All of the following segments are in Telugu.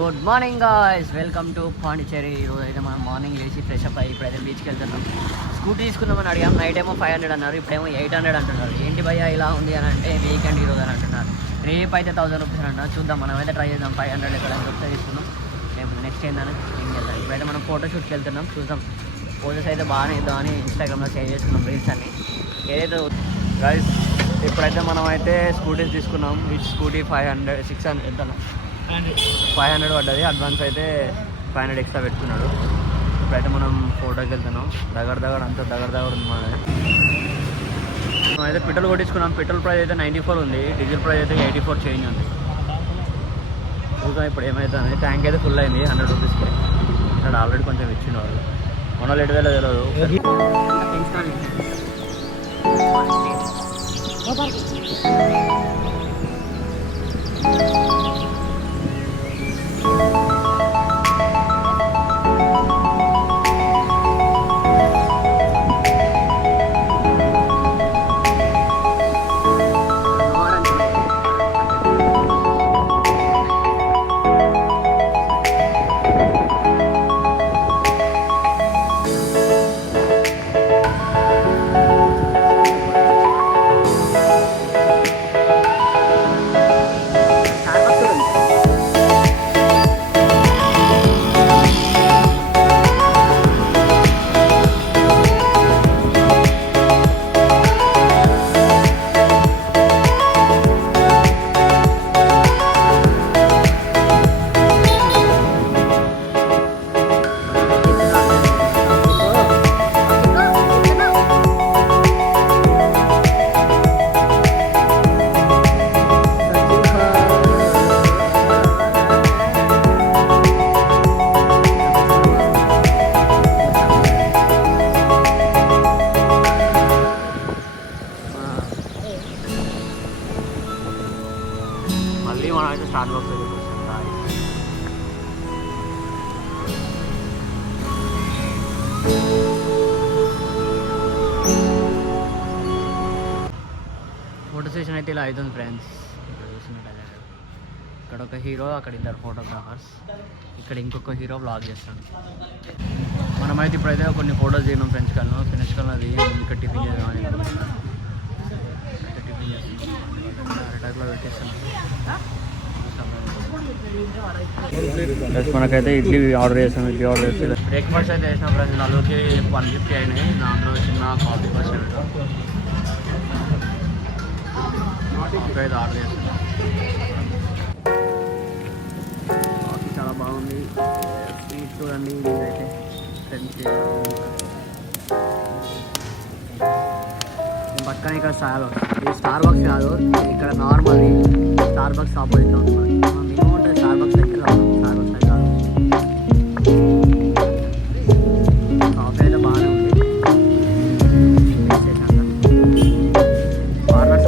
Good morning guys, welcome to Pondicherry. ఈరోజు అయితే మనం మార్నింగ్ లేచి ఫ్రెష్ అప్ అయ్యి ఇప్పుడైతే బీచ్కి వెళ్తున్నాం. స్కూటీ తీసుకుందామని అడిగాం. నైట్ ఏమో 500 అన్నారు, ఇప్పుడేమో 800 అంటున్నారు. ఏంటి భయ్యా ఇలా ఉంది అని అంటే వీకెండ్ ఈరోజు అని అంటున్నారు. రేపు అయితే 1000 రూపీస్ అంటున్నారు. చూద్దాం, మనం అయితే ట్రై చేద్దాం. 500 ఎక్కడ దొరికితే తీసుకుందాం. రేపు నెక్స్ట్ ఏందని ఏం చేద్దాం. ఇప్పుడైతే మనం ఫోటోషూట్కి వెళ్తున్నాం. చూద్దాం, ఫోటోస్ అయితే బాగానే ఇద్దామని ఇన్స్టాగ్రామ్లో షేర్ చేసుకున్నాం రీల్స్ అన్ని. ఏదైతే గైస్ ఇప్పుడైతే మనం అయితే స్కూటీస్ తీసుకున్నాం. విచ్ స్కూటీ 500 600 ఎంత 500 పడ్డది. అడ్వాన్స్ అయితే 500 ఎక్స్ట్రా పెట్టుకున్నాడు. ఇప్పుడైతే మనం ఫోటోకి వెళ్తున్నాం. దగ్గర అంతా దగ్గర ఉంది మనది. మనం అయితే పెట్రోల్ కొట్టించుకున్నాం. పెట్రోల్ ప్రైస్ అయితే 94 ఉంది, డీజిల్ ప్రైస్ అయితే 84 చేంజ్ ఉంది. చూద్దాం ఇప్పుడు ఏమవుతుంది. ట్యాంక్ అయితే ఫుల్ అయింది 100 రూపీస్కి. ఇక్కడ ఆల్రెడీ కొంచెం ఇచ్చిన వాళ్ళు మన ఎటు వేలో తెలియదు. మళ్ళీ మనం అయితే స్టార్ట్ బాక్స్ ఫోటో సెషన్ అయితే ఇలా అవుతుంది ఫ్రెండ్స్. ఇక్కడ చూసినట్టయితే ఇక్కడ ఒక హీరో, అక్కడ ఇద్దరు ఫోటోగ్రాఫర్స్, ఇక్కడ ఇంకొక హీరో బ్లాగ్ చేస్తాడు. మనమైతే ఇప్పుడైతే కొన్ని ఫోటోస్ దిగినాం ఫ్రెండ్స్ కన్నా. ఫ్రెండ్స్ కన్నా అది ఇక్కడ టిఫిన్ చేద్దామని టిఫిన్ చేస్తాం. అరటాకులో పెట్టేస్తాం. మనకైతే ఇడ్లీ ఆర్డర్ చేస్తాం. ఇడ్లీ ఆర్డర్ చేస్తే బ్రేక్ఫాస్ట్ అయితే వేసినాం ఫ్రెండ్స్. నలుగురికి 150 అయినాయి. దాంట్లో చిన్న కాఫీ పర్సెంట్ కాఫీ అయితే ఆర్డర్ చేస్తాం. కాఫీ చాలా బాగుంది. స్వీట్ చూడండి. ఇదైతే ఫ్రెండ్స్ పక్కన ఇక్కడ ఇది స్టార్ బాక్స్ కాదు, ఇక్కడ నార్మల్ స్టార్ బాక్స్ ఆపోజిట్లో ఉంది. మినిమం ఉంటుంది స్టార్ బాక్స్ దగ్గర. స్టార్ బాక్స్ అయితే కాదు. కాఫీ అయితే బాగానే ఉంది. ఫార్నర్స్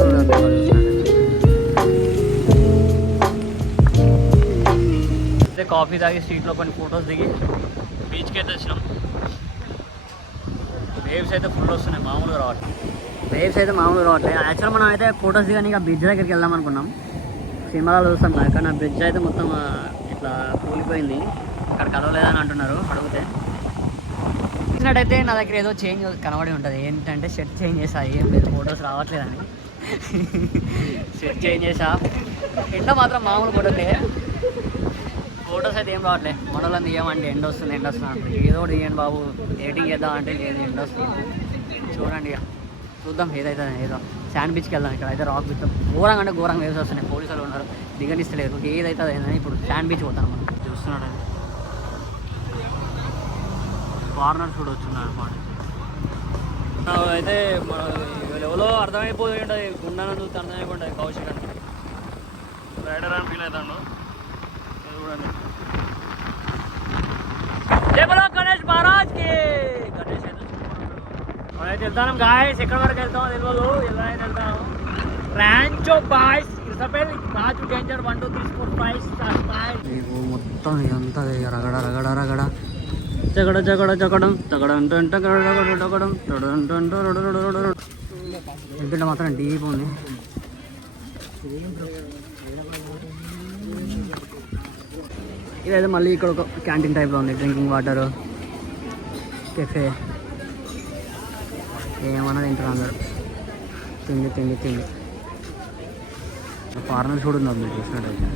అయితే కాఫీ తాగి స్ట్రీట్లో కొన్ని ఫొటోస్ దిగి బీచ్కి అయితే వచ్చినాం. వేవ్స్ అయితే ఫుల్ వస్తున్నాయి, మామూలుగా రావట్లేదు. వేవ్స్ అయితే మామూలుగా రావట్లేదు. యాక్చువల్ మనం అయితే ఫొటోస్ దిగాని ఇక బ్రిడ్జ్ దగ్గరికి వెళ్దాం అనుకున్నాం. సినిమాలో చూస్తాం కదా, కానీ ఆ బ్రిడ్జ్ అయితే మొత్తం ఇట్లా కూలిపోయింది. అక్కడ కలవలేదని అంటున్నారు అడిగితే. చూసినట్టయితే నా దగ్గర ఏదో చేంజ్ కనబడి ఉంటుంది. ఏంటంటే షర్ట్ చేంజ్ చేసా, ఏం లేదు ఫొటోస్ రావట్లేదని షర్ట్ చేంజ్ చేసా. ఎండ మాత్రం మామూలు కొట్టలే, ఫొటోస్ అయితే ఏం రావట్లేదు. మనోళ్ళని తీయమండి, ఎండ వస్తుంది అంటారు. ఏదో ఒకటి తీయండి బాబు, ఎడిటింగ్ చేద్దాం అంటే లేదు, ఎండ వస్తుంది. చూడండి ఇక చూద్దాం ఏదైతే ఏదో. శాండ్ బీచ్కి వెళ్దాం. ఇక్కడ అయితే రాక్ బీచ్ ఘోరంగా అంటే ఘోరంగా వేసి వస్తున్నాయి. పోలీసులు ఉన్నారు, దిగనిస్తలేరు. ఏదైతే అదైందని ఇప్పుడు శాండ్ బీచ్ పోతాను. మనం చూస్తున్నాడు ఫారినర్స్ కూడా వచ్చున్నారు. అయితే ఎవరో అర్థమైపోయి ఉంటుంది, గుండాను చూస్తే అర్థమైపోతుంది. కౌశిక్ అని రైడర్ అని ఫీల్ అవుతాడు. చూడండి, జై బోలో గణేష్ మహారాజ్కి. గణేష్ అయితే అయితే వెళ్తాం గాయస్. ఎక్కడ వరకు వెళ్తామో తెలియదు, ఎలా అయితే వెళ్తాము. ర్యాంచో బాయ్స్ ఇసపెల్ నాచు డేంజర్ 1 2 3 4 5 6 మొత్తం ఇదంతా రగడ రగడ రగడ జగడ జగడ జగడం తగడం టగడం ఎందుకంటే మాత్రం డీప్ ఉంది. ఇదైతే మళ్ళీ ఇక్కడ ఒక క్యాంటీన్ టైప్లో ఉంది, డ్రింకింగ్ వాటర్, కెఫే, ఏమన్నా తింటారు అందరు. తిండి తిండి తిండి. ఫారినర్స్ కూడా ఉన్నారు మీరు చూసినట్టయితే.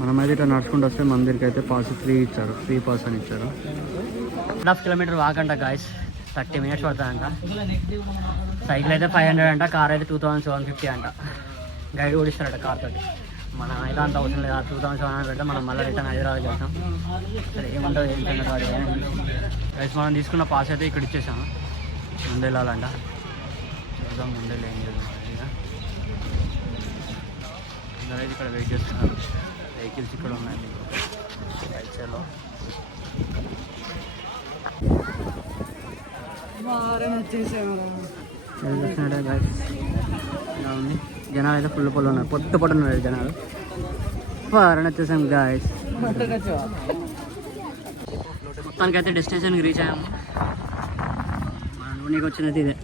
మనమైతే ఇట్లా నడుచుకుంటూ వస్తే మందిరికి అయితే పాస్ ఫ్రీ ఇచ్చారు, ఫ్రీ పాస్ అని ఇచ్చారు. 1.5 కిలోమీటర్ వాక్ అంట గాయస్, 30 మినిట్స్ పడుతుందంట. సైకిల్ అయితే 500 అంట, కార్ అయితే 2750 అంట. గైడ్ కూడా ఇస్తారట కార్ తోటి. మనం అయితే అంత అవసరం లేదు, 2700 పెడితే మనం మళ్ళీ రిటర్న్ హైదరాబాద్ వెళ్తాం. సరే ఏముంటుంది ఏంటంటే కాదు గైస్. మనం తీసుకున్న పాస్ అయితే ఇక్కడ ఇచ్చేసాము, ముందు వెళ్ళాలంట. చూద్దాం ముందే ఏం చేద్దాం. అందరూ అయితే ఇక్కడ వెయిట్ చేస్తున్నారు, వెహికల్స్ ఇక్కడ ఉన్నాయి రైట్ సైడ్లో. ఇలా ఉంది. జనాలు అయితే ఫుల్ పొల్లు ఉన్నారు, పొట్టు ఉన్నారు జనాలు. ఫారెన్ వచ్చేసాం గాయస్. మొత్తానికి అయితే డెస్టినేషన్కి రీచ్ అయ్యాము. మన నూనెకి వచ్చినది ఇదే,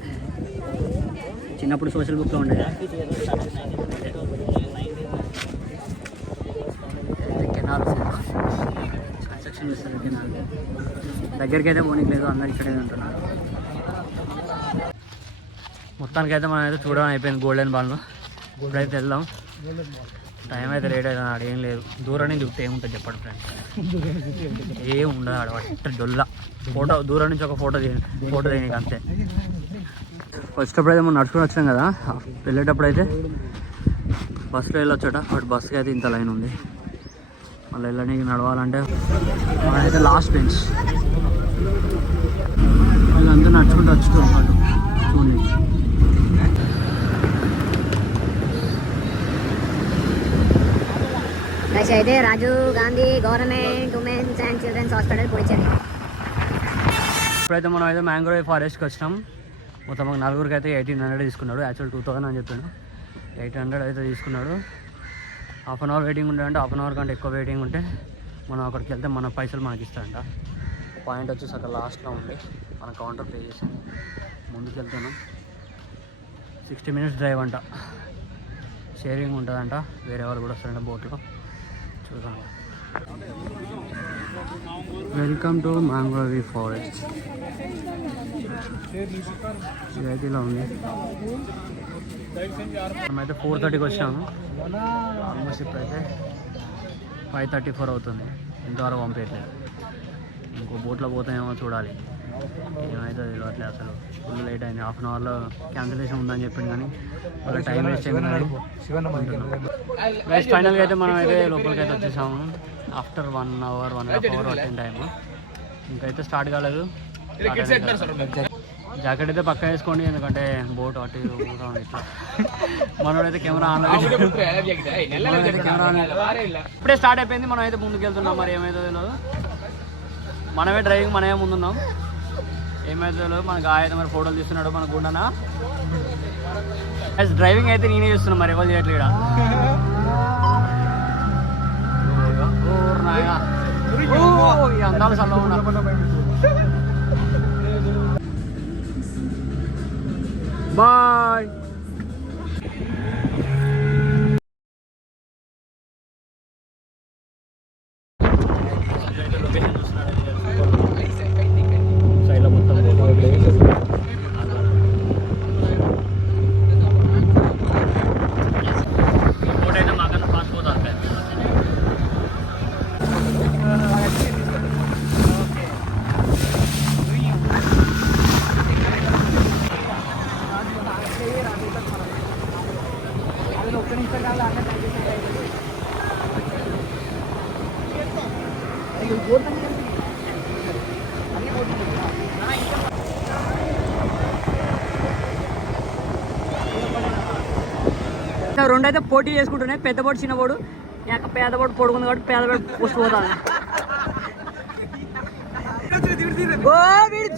చిన్నప్పుడు సోషల్ బుక్లో ఉండేది. కెనాల్ కన్స్ట్రక్షన్ చేస్తారు కెనాల్ దగ్గరికి అయితే పోనీకి లేదు, అందరు ఇక్కడే ఉంటున్నారు. మొత్తానికి అయితే మనం అయితే చూడడం అయిపోయింది గోల్డెన్ బాల్ను. ఇప్పుడైతే వెళ్దాం. టైం అయితే లేట్ అవుతుంది, ఏం లేదు. దూరం నుంచి చూస్తే ఏముంటుంది చెప్పండి ఫ్రెండ్స్, ఏం ఉండదు ఆడ. వాటి డొల్ల ఫోటో దూరం నుంచి ఒక ఫోటో తీయడానికి అంతే. వచ్చేటప్పుడు అయితే మనం నడుచుకుని వచ్చాం కదా, వెళ్ళేటప్పుడు అయితే బస్సులో వెళ్ళొచ్చట. బట్ బస్సుకి అయితే ఇంత లైన్ ఉంది, మళ్ళీ వెళ్ళడానికి నడవాలంటే మనైతే లాస్ట్ బెంచ్. వాళ్ళంతా నడుచుకుంటూ వచ్చుకుంటాం చూడండి. అయితే Rajiv Gandhi government women's and children's hospital పుడిచేది. ఇప్పుడైతే మనం అయితే మ్యాంగ్రోవ్ ఫారెస్ట్కి వచ్చినాం. మొత్తం మాకు నలుగురికి అయితే 1800 తీసుకున్నాడు. యాక్చువల్ 2000 అని చెప్పాడు, 800 అయితే తీసుకున్నాడు. హాఫ్ అన్ అవర్ వెయిటింగ్ ఉంటే, హాఫ్ అన్ అవర్ కంటే ఎక్కువ వెయిటింగ్ ఉంటే మనం అక్కడికి వెళ్తే మన పైసలు మనకి ఇస్తాడంట. పాయింట్ వచ్చేసి అక్కడ లాస్ట్లో ఉంది, మన కౌంటర్ పే చేసి ముందుకు వెళ్తున్నాం. 60 మినిట్స్ డ్రైవ్ అంట. షేరింగ్ ఉంటుందంట, వేరే వాళ్ళు కూడా వస్తారంట బోట్లో. చూద్దాం. Welcome to mangrove forest. ఇదైతే ఇలా ఉంది. మనమైతే 4:30కి వచ్చాము. ఆల్మోస్ట్ ఇప్పుడైతే 5:34 అవుతుంది. ఇంతవరకు పంపించలేదు. ఇంకో బోట్లో పోతామేమో చూడాలి, ఏమైతే తెలియట్లేదు. అసలు ఫుల్ లేట్ అయింది. హాఫ్ అన్ అవర్లో క్యాన్సిలేషన్ ఉందని చెప్పింది, కానీ వాళ్ళ టైం వేస్ట్ అయింది. ఫైనల్గా అయితే మనం అయితే లోపలికి అయితే వచ్చేసాము. ఆఫ్టర్ 1 అవర్ 1.5 అవర్ వచ్చిన టైము. ఇంకైతే స్టార్ట్ కాలేదు. జాకెట్ అయితే పక్క వేసుకోండి, ఎందుకంటే బోట్ అటు ఇట్లా. మనోడైతే కెమెరా ఆన్, ఇప్పుడే స్టార్ట్ అయిపోయింది. మనం అయితే ముందుకు వెళ్తున్నాం, మరి ఏమైతే తెలియదు. మనమే డ్రైవింగ్, మనమే ముందున్నాం. ఏమైతే తెలియదు. మన గాయ అయితే మరి ఫోటోలు తీస్తున్నాడు మన గుండనా. డ్రైవింగ్ అయితే నేనే చేస్తున్నాను, మరి ఎవరు చేయట్లేదు. అందాలు చల్లగా ఉన్నా. బాయ్. రెండు అయితే పోటీ చేసుకుంటున్నాయి, పెద్ద బోటు చిన్న బోటు. పేద బోటు పొడుకుంది కాబట్టి పేద బోటు పోస్ట్ పోతాను.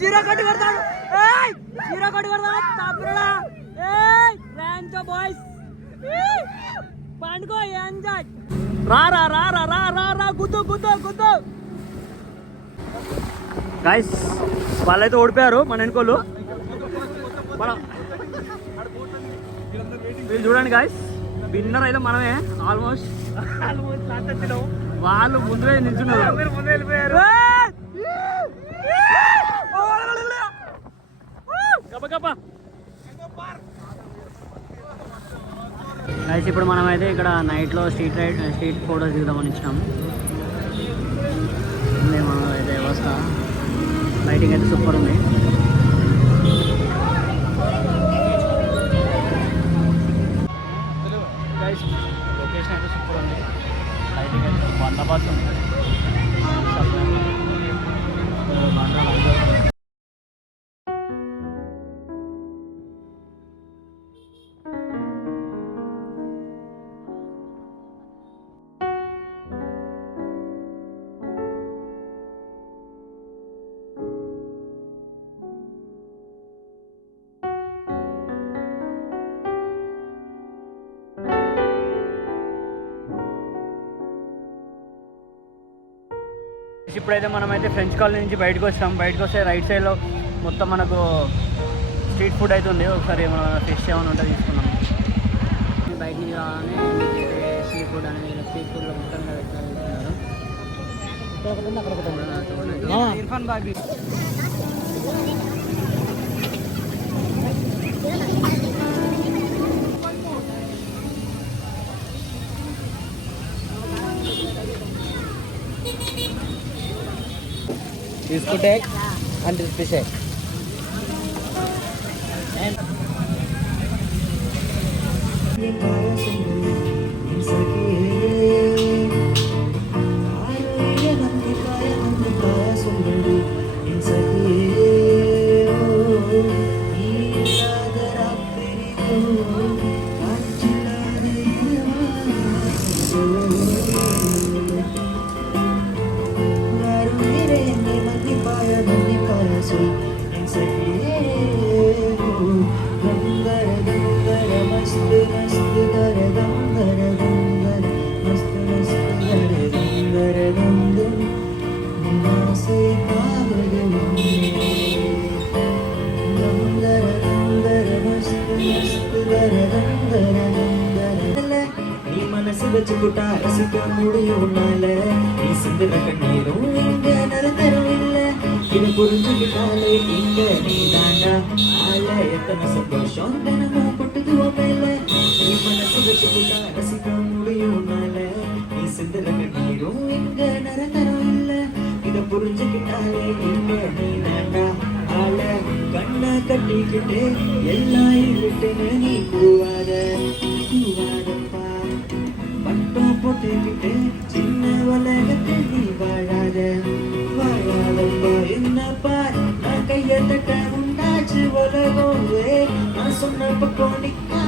జీరో కట్టు కొడతాడు, జీరో కట్టు కొడతాడు బాయ్స్. పండుగ ఎంజాయ్. రా రా రా రా రా రా రా గుద్దు గుద్దు గుద్దు. గాయస్ వాళ్ళైతే ఓడిపోయారు మన వెనుకోళ్ళు. మనం వీళ్ళు చూడండి గాయస్, విన్నర్ అయితే మనమే. ఆల్మోస్ట్ వాళ్ళు ముందే నిల్చున్నారు, ముందే వెళ్ళిపోయారు. అయితే ఇప్పుడు మనమైతే ఇక్కడ నైట్లో స్ట్రీట్ ఫోటోస్ దిగుదామని ఇచ్చినాం. మనం అయితే వ్యవస్థ లైటింగ్ అయితే సూపర్ ఉంది. లొకేషన్ అయితే సూపర్ ఉంది. లైటింగ్ అయితే బందోబస్తు ఉంది. ఇప్పుడైతే మనమైతే ఫ్రెంచ్ కాలనీ నుంచి బయటకు వస్తాం. బయటకు వస్తే రైట్ సైడ్లో మొత్తం మనకు స్ట్రీట్ ఫుడ్ అయితే ఉంది. ఒకసారి మనం ఫిష్ ఏమైనా ఉంటే తీసుకున్నాం. బయట నుంచి రాగానే సీ ఫుడ్ అనేది స్ట్రీట్ ఫుడ్లో మొత్తం పెట్టుకున్నారు. అక్కడ Irfan Bobby biscuit egg and fish egg. വെച്ചുകൂട്ട രസിക്കാൻ മുടിയുണ്ടാലേ ഈ സിന്ധന കണ്ണീരും ഇങ്ക നരതരമില്ല ഇത് പുരിஞ்சுக்கிட்டாலே இங்க நீதாண்டா ஆல எத்தனை சந்தோஷம் தினமும் கொட்டுது மேல நீ மனசு வச்சுக்கூட்டா ரசிக்க முடியும்னாலே நீ சிந்தன கண்ணீரும் இங்க நரதரம் இல்ல இத புரிஞ்சுக்கிட்டாலே இங்க நீதாண்டா ஆல கண்ணை கட்டிக்கிட்டு எல்லாம் விட்டுன்னு நீ கூவாதப்பா பட்டம் போட்டுக்கிட்டு சின்ன உலகத்தில் நீ வாழாதப்பா என்னப்பா நான் கைய தட்ட உண்டாச்சு உலகம் நான் சொன்ன பக்கம் நிக்க